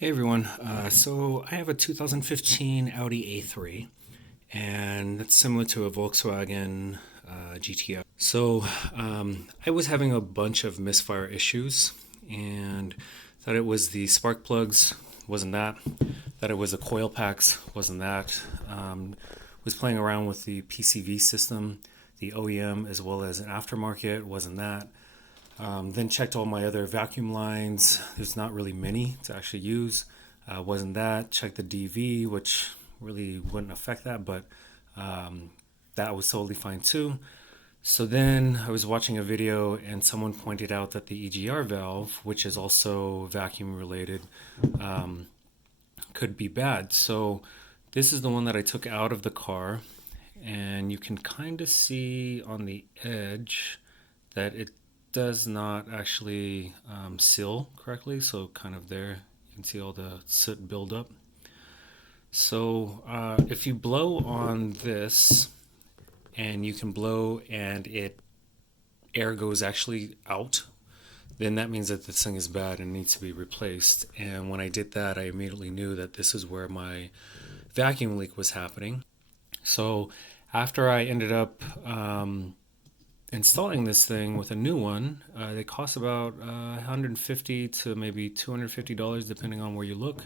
Hey everyone, so I have a 2015 Audi A3, and it's similar to a Volkswagen GTO. I was having a bunch of misfire issues, and thought it was the spark plugs, wasn't that? That it was the coil packs, wasn't that? Was playing around with the PCV system, the OEM as well as an aftermarket, wasn't that? Then checked all my other vacuum lines. There's not really many to actually use. Wasn't that. Checked the DV, which really wouldn't affect that, but that was totally fine too. So then I was watching a video and someone pointed out that the EGR valve, which is also vacuum related, could be bad. So this is the one that I took out of the car, and you can kind of see on the edge that it does not actually seal correctly. So kind of there, you can see all the soot buildup. So if you blow on this, and you can blow and air goes actually out, then that means that this thing is bad and needs to be replaced. And when I did that, I immediately knew that this is where my vacuum leak was happening. So after I ended up installing this thing with a new one, they cost about $150 to maybe $250 depending on where you look.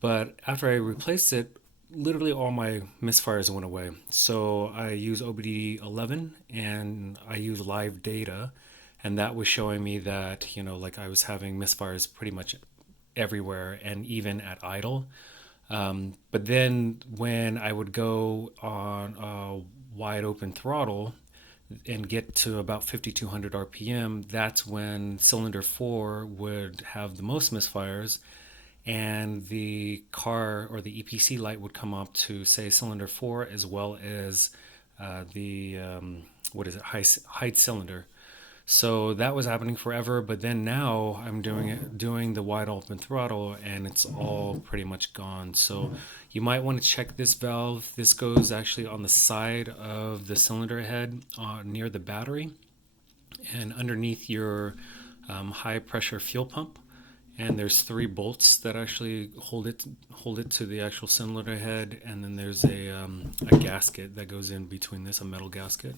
But after I replaced it, literally all my misfires went away. So I use OBD 11 and I use live data, and that was showing me that, like I was having misfires pretty much everywhere and even at idle. But then when I would go on a wide open throttle and get to about 5200 RPM, that's when cylinder 4 would have the most misfires, and the car or the EPC light would come up to say cylinder 4 as well as the what is it, hide cylinder. So that was happening forever, but then now I'm doing the wide open throttle, and it's all pretty much gone. So you might want to check this valve. This goes actually on the side of the cylinder head near the battery and underneath your high pressure fuel pump. And there's three bolts that actually hold it to the actual cylinder head, and then there's a gasket that goes in between this, a metal gasket.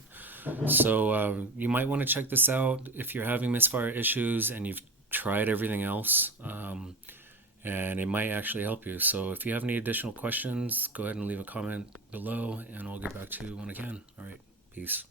So you might want to check this out if you're having misfire issues and you've tried everything else, and it might actually help you. So if you have any additional questions, go ahead and leave a comment below, and I'll get back to you when I can. All right, peace.